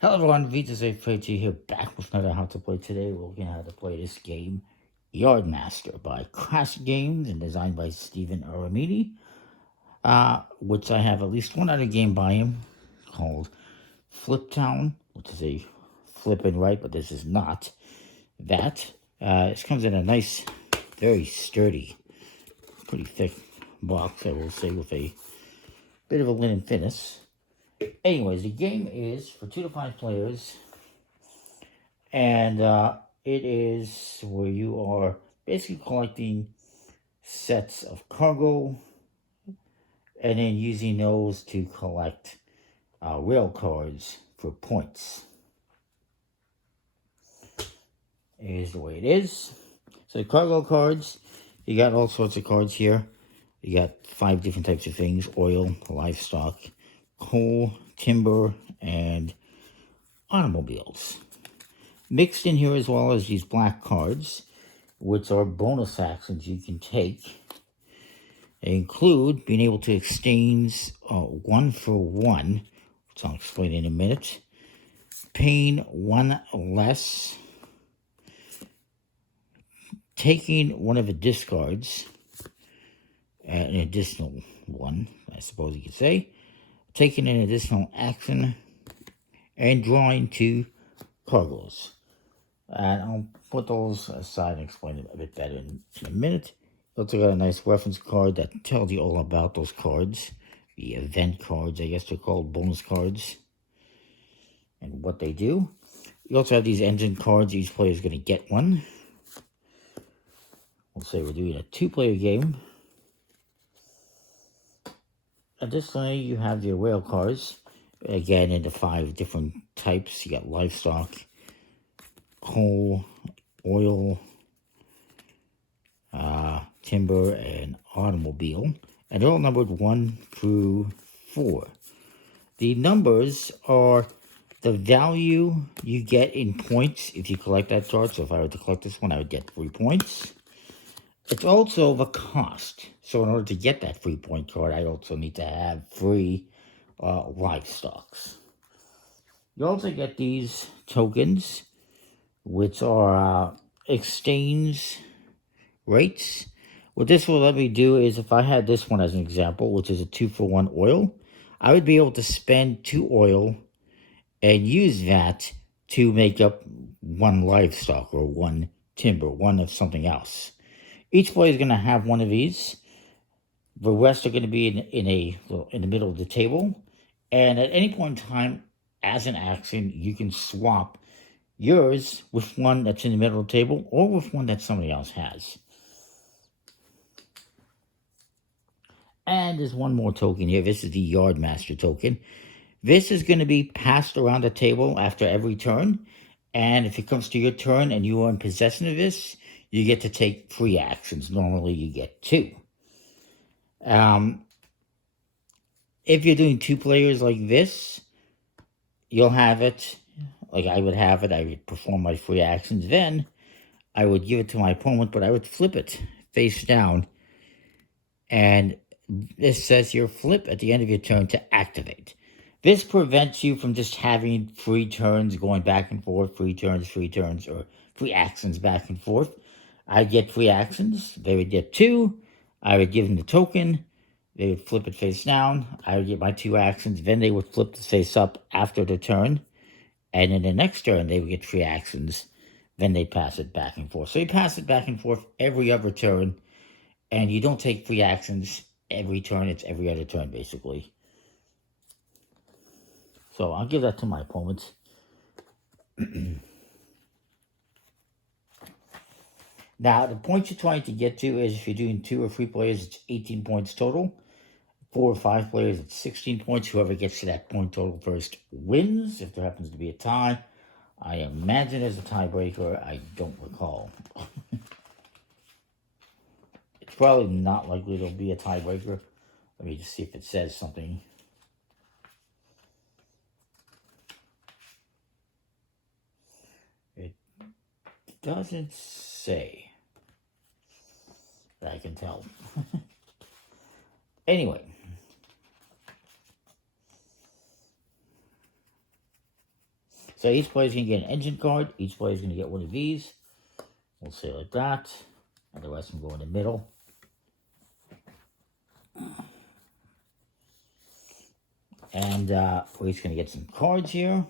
Hello everyone, Vita's FYI here, back with another How to Play. Today we're looking at how to play this game, Yardmaster, by Crash Games and designed by Stephen Aramidi, which I have at least one other game by him called Flip Town, which is a flip and right, but this is not that. This comes in a nice, very sturdy, pretty thick box, I will say, with a bit of a linen finish. Anyways, the game is for 2 to 5 players, and it is where you are basically collecting sets of cargo and then using those to collect rail cards for points. Here's the way it is. So the cargo cards, you got all sorts of cards here. You got 5 different types of things: oil, livestock, coal, timber, and automobiles. Mixed in here as well as these black cards, which are bonus actions you can take. They include being able to exchange 1 for 1, which I'll explain in a minute, paying 1 less, taking one of the discards, an additional one, I suppose you could say, taking an additional action, and drawing 2 cargoes. And I'll put those aside and explain it a bit better in a minute. Also got a nice reference card that tells you all about those cards. The event cards, I guess they're called bonus cards, and what they do. You also have these engine cards. Each player is going to get one. We'll say we're doing a 2-player game. Additionally, you have your rail cars. Again, into 5 different types. You got livestock, coal, oil, timber, and automobile. And they're all numbered 1 through 4. The numbers are the value you get in points if you collect that card. So if I were to collect this one, I would get 3 points. It's also the cost. So in order to get that 3-point card, I also need to have 3 livestocks. You also get these tokens, which are exchange rates. What this will let me do is, if I had this one as an example, which is a 2-for-1 oil, I would be able to spend 2 oil and use that to make up 1 livestock or 1 timber, 1 of something else. Each player is going to have 1 of these. The rest are going to be in the middle of the table. And at any point in time, as an action, you can swap yours with 1 that's in the middle of the table or with 1 that somebody else has. And there's 1 more token here. This is the Yardmaster token. This is going to be passed around the table after every turn. And if it comes to your turn and you are in possession of this, you get to take 3 actions. Normally you get 2. If you're doing 2 players like this, you'll have it, like I would have it. I would perform my 3 actions. Then I would give it to my opponent, but I would flip it face down. And this says here, flip at the end of your turn to activate. This prevents you from just having 3 turns going back and forth, 3 turns, or 3 actions back and forth. I get 3 actions. They would get 2. I would give them the token. They would flip it face down. I would get my 2 actions. Then they would flip the face up after the turn. And in the next turn, they would get 3 actions. Then they pass it back and forth. So you pass it back and forth every other turn. And you don't take 3 actions every turn. It's every other turn, basically. So I'll give that to my opponent. Now, the points you're trying to get to is, if you're doing 2 or 3 players, it's 18 points total. 4 or 5 players, it's 16 points. Whoever gets to that point total first wins. If there happens to be a tie, I imagine there's a tiebreaker. I don't recall. It's probably not likely there'll be a tiebreaker. Let me just see if it says something. It doesn't say that I can tell. Anyway, So each player is going to get an engine card. Each player is going to get one of these. We'll say it like that. And the rest can go in the middle. And we're just going to get some cards here.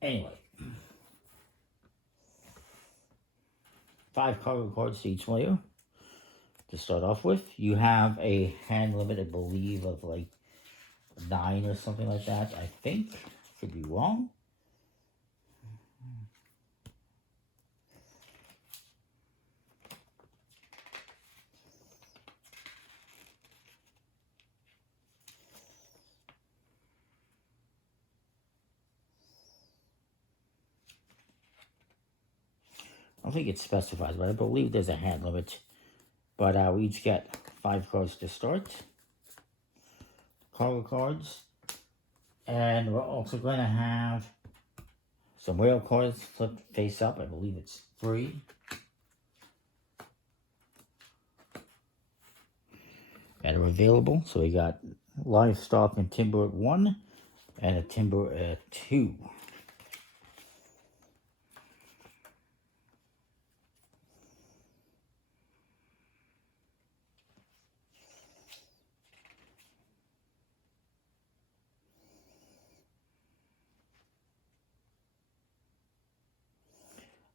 Anyway. 5 cargo cards to each player. To start off with, you have a hand limit, I believe, of like 9 or something like that. I think. Could be wrong. I don't think it specifies, but I believe there's a hand limit. But we each get 5 cards to start. Cargo cards. And we're also going to have some whale cards flipped face up. I believe it's 3. That are available. So we got livestock and timber at 1 and a timber at 2.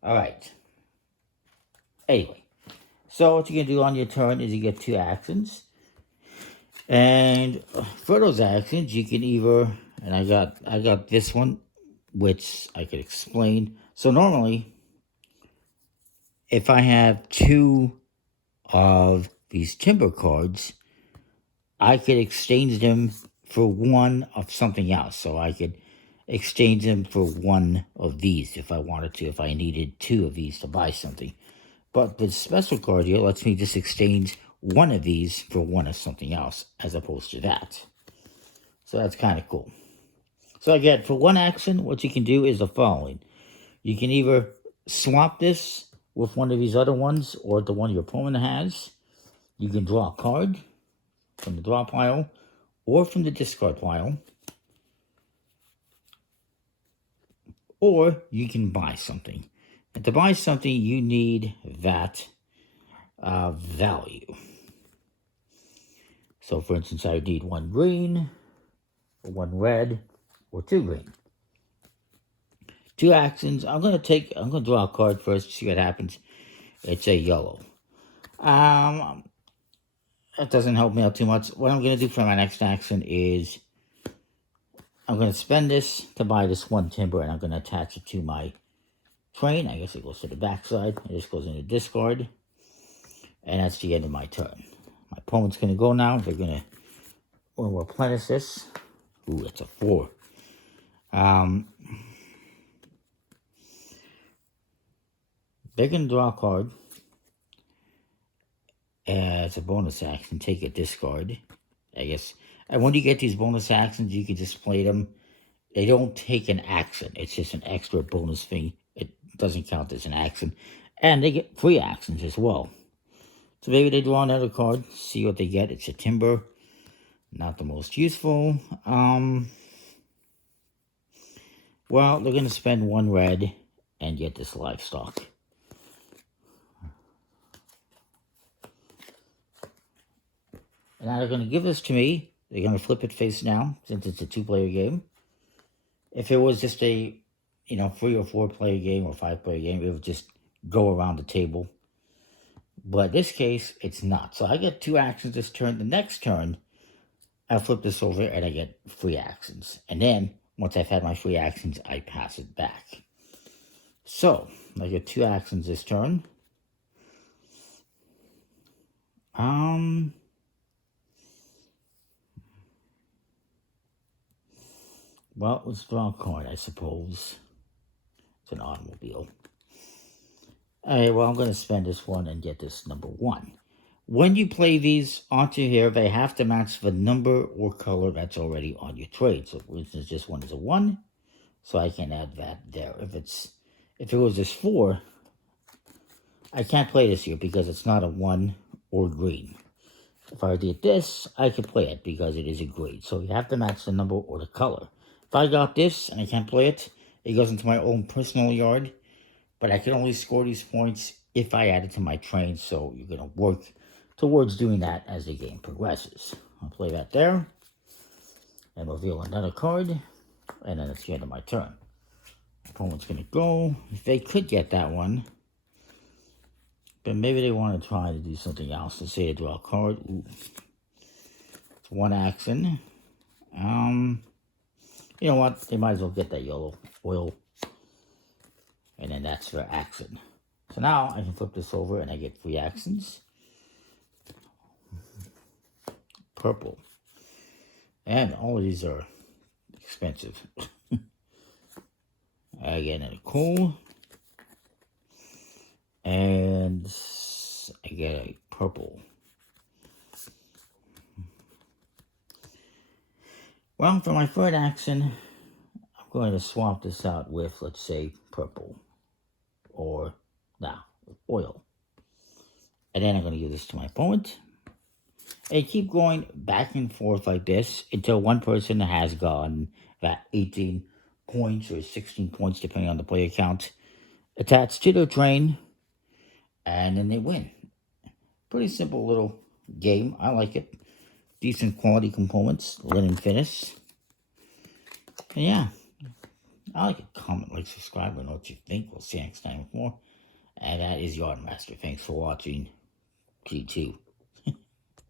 All right. Anyway, so what you're going to do on your turn is you get 2 actions. And for those actions, you can either, and I got this one, which I could explain. So normally, if I have 2 of these timber cards, I could exchange them for 1 of something else. So I could exchange them for 1 of these if I wanted to, if I needed 2 of these to buy something. But the special card here lets me just exchange 1 of these for 1 of something else, as opposed to that. So that's kind of cool. So again, for 1 action, what you can do is the following. You can either swap this with one of these other ones, or the one your opponent has. You can draw a card from the draw pile, or from the discard pile. Or you can buy something. And to buy something, you need that value. So for instance, I need 1 green, 1 red, or 2 green. 2 actions. I'm gonna draw a card first, see what happens. It's a yellow. That doesn't help me out too much. What I'm gonna do for my next action is I'm gonna spend this to buy this 1 timber, and I'm gonna attach it to my train. I guess it goes to the backside. It just goes in the discard. And that's the end of my turn. My opponent's going to go now. They're going to replenish this. Ooh, it's a 4. They're going to draw a card as a bonus action. Take a discard, I guess. And when you get these bonus actions, you can just play them. They don't take an action. It's just an extra bonus thing. It doesn't count as an action. And they get free actions as well. So maybe they draw another card, see what they get. It's a timber. Not the most useful. Well, they're going to spend 1 red and get this livestock. And now they're going to give this to me. They're going to flip it face down, since it's a 2-player game. If it was just a, 3 or 4-player game or 5-player game, it would just go around the table. But in this case, it's not. So I get 2 actions this turn. The next turn, I flip this over and I get free actions. And then, once I've had my free actions, I pass it back. So, I get 2 actions this turn. Well, let's draw a card, I suppose. It's an automobile. Alright, well, I'm going to spend this 1 and get this number 1. When you play these onto here, they have to match the number or color that's already on your trade. So, for instance, this one is a 1, so I can add that there. If it was this 4, I can't play this here because it's not a 1 or green. If I did this, I could play it because it is a green. So you have to match the number or the color. If I got this and I can't play it, it goes into my own personal yard. But I can only score these points if I add it to my train. So you're going to work towards doing that as the game progresses. I'll play that there. And reveal another card. And then it's the end of my turn. Opponent's going to go. If they could get that one. But maybe they want to try to do something else. Let's say they draw a card. Ooh. It's 1 action. You know what? They might as well get that yellow oil. And then that's their action. So now I can flip this over and I get 3 actions. Purple. And all of these are expensive. I get a coal. And I get a purple. Well, for my third action, I'm going to swap this out with, let's say, purple. Or, oil. And then I'm going to give this to my opponent. And keep going back and forth like this until one person has gotten about 18 points or 16 points, depending on the player count, attached to their train. And then they win. Pretty simple little game. I like it. Decent quality components. Linen finish. And yeah. I like it. Comment, like, subscribe, and know what you think. We'll see you next time with more. And that is Yardmaster. Thanks for watching. G2.